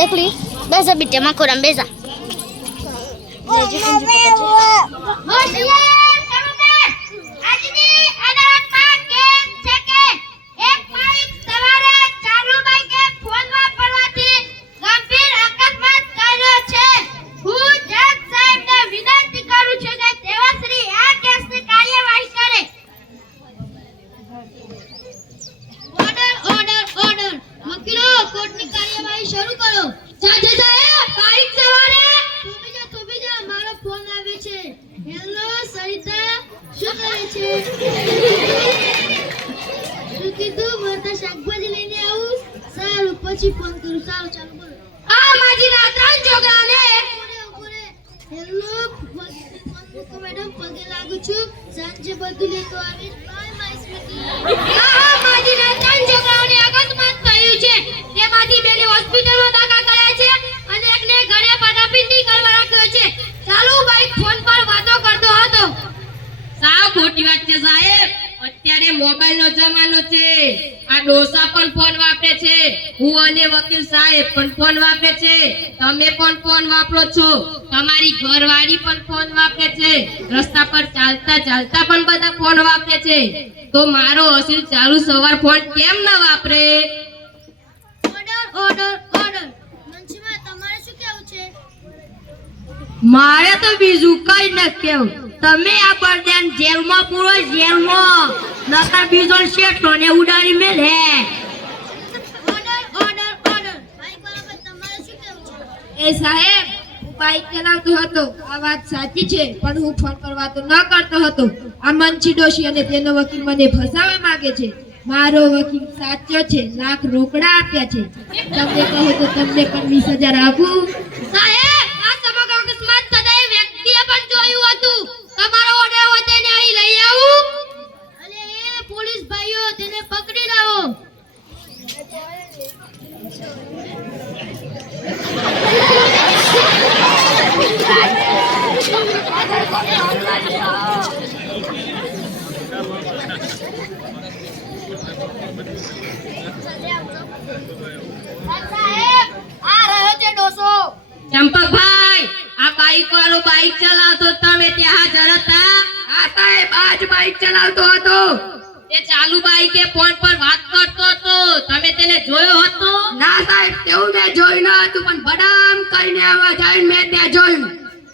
देख ली बेजा बिटिया मा कोरम बेजा પછી ફોન કરું સારું ચાલો બોલો આ માજીના ત્રણ જોગાને હેલો ફોન મૂકો મેડમ પગે લાગુ છું સાંજે બધું લેતો આવીશ બાય માય સ્વીટી આ માજીના ત્રણ જોગાને અકસ્માત થયું છે તેમાંથી બેને હોસ્પિટલમાં દાખલ કર્યા છે અને એકને ઘરે પડાપીંડી કરવા રાખ્યો છે ચાલુ ભાઈ ફોન પર વાતો કરતો હતો સાવ ખોટી વાત છે સાહેબ અત્યારે મોબાઈલ નો જમાનો છે આ ડોસા પણ ફોન વાપરે છે હું અને વકીલ સાહેબ પણ ફોન વાપરે છે તમે પણ ફોન વાપરો છો તમારી ઘરવાળી પણ ફોન વાપરે છે રસ્તા પર ચાલતા ચાલતા પણ બધા ફોન વાપરે છે તો મારો અસીલ ચાલુ સવાર ફોન કેમ ન વાપરે ઓર્ડર ઓર્ડર ઓર્ડર મંચમાં તમારે શું કહેવું છે મારે તો બીજું કઈ ન કેવું તમે આ બરદાન જેલમાં પૂરો જેલમાં નકર બીજો શેઠો ને ઉડાડી મેલ હે ઓર્ડર ઓર્ડર ઓર્ડર ભાઈ બરાબર તમારે શું કહેવું છે એ સાહેબ હું બાઈક ચલાવતો હતો આ વાત સાચી છે પણ હું ફોન પર વાતો ન કરતો હતો આ મંચી ડોશી અને તેનો વકીલ મને ફસાવવા માંગે છે મારો વકીલ સાચો છે લાખ રોકડા આપ્યા છે તમને કહો તો તમને પણ 20,000 આપું સાહેબ આ સમગ્ર અકસ્માત થતા વ્યક્તિએ પણ જોયું હતું તમારો ઓર્ડર હોય તેને અહીં લઈ આવું અને એ પોલીસ ભાઈઓ તેને પકડી લાવો સાહેબ આ રહ્યો છે ડોસો ચંપકભાઈ આ બાઈક વાળો બાઈક ચલાવતો તમે ત્યાં હાજર હતા આ સાહેબ આજ બાઈક ચલાવતો હતો તે ચાલુ બાઈકે ફોન પર વાત કરતો હતો તમે તેને જોયો હતો ના સાહેબ તેવું મેં જોયું ન હતું પણ બડામ કરીને આવા જાય મેં ત્યાં જોયું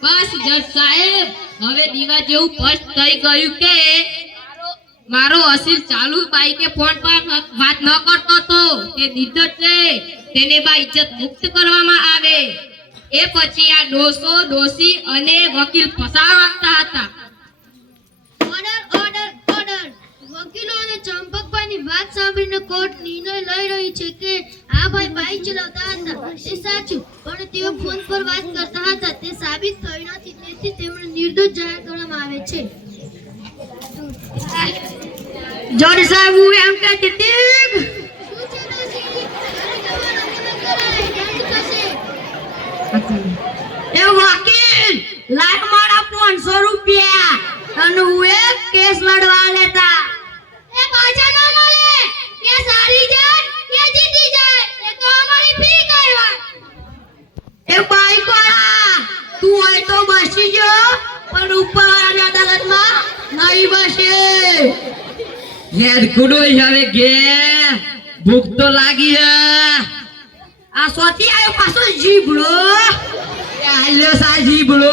બસ જજ સાહેબ હવે દીવા જેવું સ્પષ્ટ થઈ ગયું કે મારો અસીલ ચાલુ બાઈકે ફોન પર વાત ન કરતો હતો તે નિર્દોષ છે તેને બા ઇજ્જત મુક્ત કરવામાં આવે એ પછી આ ડોસો ડોસી અને વકીલ ફસાવતા હતા ઓર્ડર ઓર્ડર ઓર્ડર વકીલો અને ચંપકભાઈની વાત સાંભળીને કોર્ટ નિર્ણય લઈ રહી છે કે આ ભાઈ બાઈક ચલાવતા હતા તે સાચું પણ તેઓ ફોન પર વાત કરતા હતા તે સાબિત થયું નથી તેથી તેમને નિર્દોષ જાહેર કરવામાં આવે છે જજ સાહેબ હું એમ કહેતી હતી એ વકીલ લાખ મારા 500 રૂપિયા અને હું એક કેસ લડવા લેતા એ પાછા ન મળે કે સારી જાય કે જીતી જાય એ તો અમારી ફી કરવા એ બાઈક વાળા તું હોય તો બસી જો પણ ઉપરવાળાની અદાલતમાં નહીં બસે યાર કુડોઈ હવે ગે ભૂખ તો લાગી હે આ સોથી આયો પાછો જીભડો આલ્યો સા જીભડો